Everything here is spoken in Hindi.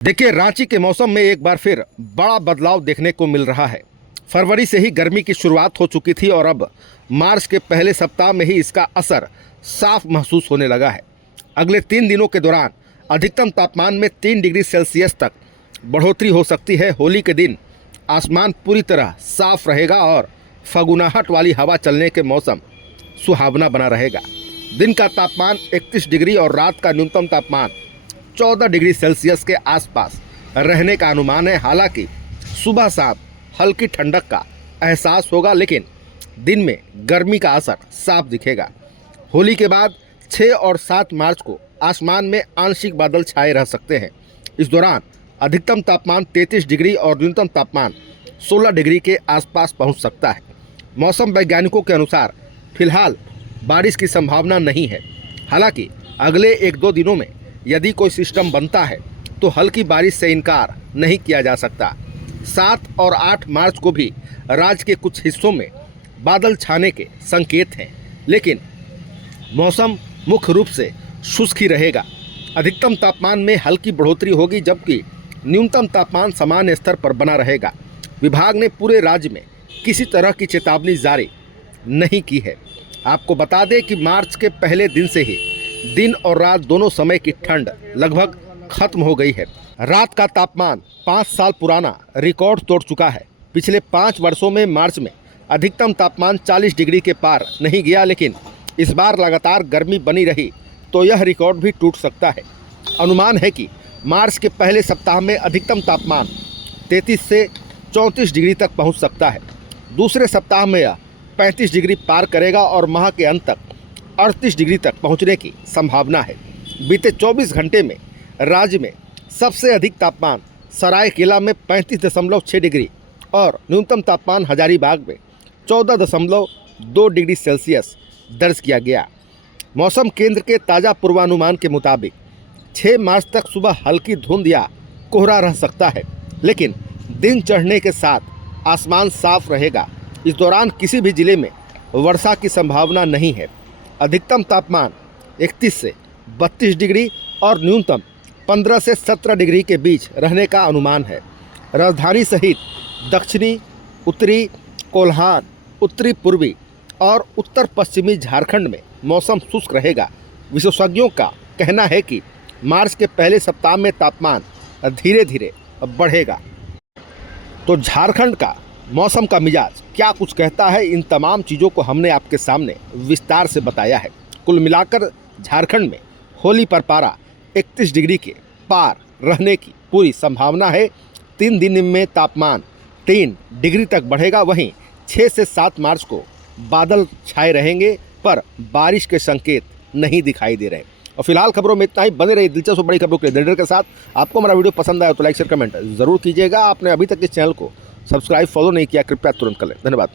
देखिए, रांची के मौसम में एक बार फिर बड़ा बदलाव देखने को मिल रहा है। फरवरी से ही गर्मी की शुरुआत हो चुकी थी और अब मार्च के पहले सप्ताह में ही इसका असर साफ महसूस होने लगा है। अगले 3 दिनों के दौरान अधिकतम तापमान में 3 डिग्री सेल्सियस तक बढ़ोतरी हो सकती है। होली के दिन आसमान पूरी तरह साफ रहेगा और फगुनाहट वाली हवा चलने के मौसम सुहावना बना रहेगा। दिन का तापमान 31 डिग्री और रात का न्यूनतम तापमान 14 डिग्री सेल्सियस के आसपास रहने का अनुमान है। हालांकि सुबह शाम हल्की ठंडक का एहसास होगा, लेकिन दिन में गर्मी का असर साफ दिखेगा। होली के बाद 6 और 7 मार्च को आसमान में आंशिक बादल छाए रह सकते हैं। इस दौरान अधिकतम तापमान 33 डिग्री और न्यूनतम तापमान 16 डिग्री के आसपास पहुंच सकता है। मौसम वैज्ञानिकों के अनुसार फिलहाल बारिश की संभावना नहीं है। हालांकि अगले 1-2 दिनों में यदि कोई सिस्टम बनता है तो हल्की बारिश से इनकार नहीं किया जा सकता। 7 और 8 मार्च को भी राज्य के कुछ हिस्सों में बादल छाने के संकेत हैं, लेकिन मौसम मुख्य रूप से शुष्क ही रहेगा। अधिकतम तापमान में हल्की बढ़ोतरी होगी, जबकि न्यूनतम तापमान सामान्य स्तर पर बना रहेगा। विभाग ने पूरे राज्य में किसी तरह की चेतावनी जारी नहीं की है। आपको बता दें कि मार्च के पहले दिन से ही दिन और रात दोनों समय की ठंड लगभग खत्म हो गई है। रात का तापमान 5 साल पुराना रिकॉर्ड तोड़ चुका है। पिछले 5 वर्षों में मार्च में अधिकतम तापमान 40 डिग्री के पार नहीं गया, लेकिन इस बार लगातार गर्मी बनी रही तो यह रिकॉर्ड भी टूट सकता है। अनुमान है कि मार्च के पहले सप्ताह में अधिकतम तापमान 33 से 34 डिग्री तक पहुंच सकता है। दूसरे सप्ताह में यह 35 डिग्री पार करेगा और माह के अंत तक 38 डिग्री तक पहुंचने की संभावना है। बीते 24 घंटे में राज्य में सबसे अधिक तापमान सरायकेला में 35.6 डिग्री और न्यूनतम तापमान हजारीबाग में 14.2 डिग्री सेल्सियस दर्ज किया गया। मौसम केंद्र के ताज़ा पूर्वानुमान के मुताबिक 6 मार्च तक सुबह हल्की धुंध या कोहरा रह सकता है, लेकिन दिन चढ़ने के साथ आसमान साफ रहेगा। इस दौरान किसी भी जिले में वर्षा की संभावना नहीं है। अधिकतम तापमान 31 से 32 डिग्री और न्यूनतम 15 से 17 डिग्री के बीच रहने का अनुमान है। राजधानी सहित दक्षिणी, उत्तरी, कोल्हान, उत्तरी पूर्वी और उत्तर पश्चिमी झारखंड में मौसम शुष्क रहेगा। विशेषज्ञों का कहना है कि मार्च के पहले सप्ताह में तापमान धीरे धीरे बढ़ेगा। तो झारखंड का मौसम का मिजाज क्या कुछ कहता है, इन तमाम चीज़ों को हमने आपके सामने विस्तार से बताया है। कुल मिलाकर झारखंड में होली पर पारा 31 डिग्री के पार रहने की पूरी संभावना है। 3 दिन में तापमान 3 डिग्री तक बढ़ेगा। वहीं 6 से 7 मार्च को बादल छाए रहेंगे, पर बारिश के संकेत नहीं दिखाई दे रहे। और फिलहाल खबरों में इतना ही। बने रही दिलचस्प और बड़ी खबरों के लिए के साथ। आपको हमारा वीडियो पसंद आया तो लाइक शेयर कमेंट जरूर कीजिएगा। आपने अभी तक इस चैनल को सब्सक्राइब फॉलो नहीं किया, कृपया तुरंत कर लें। धन्यवाद।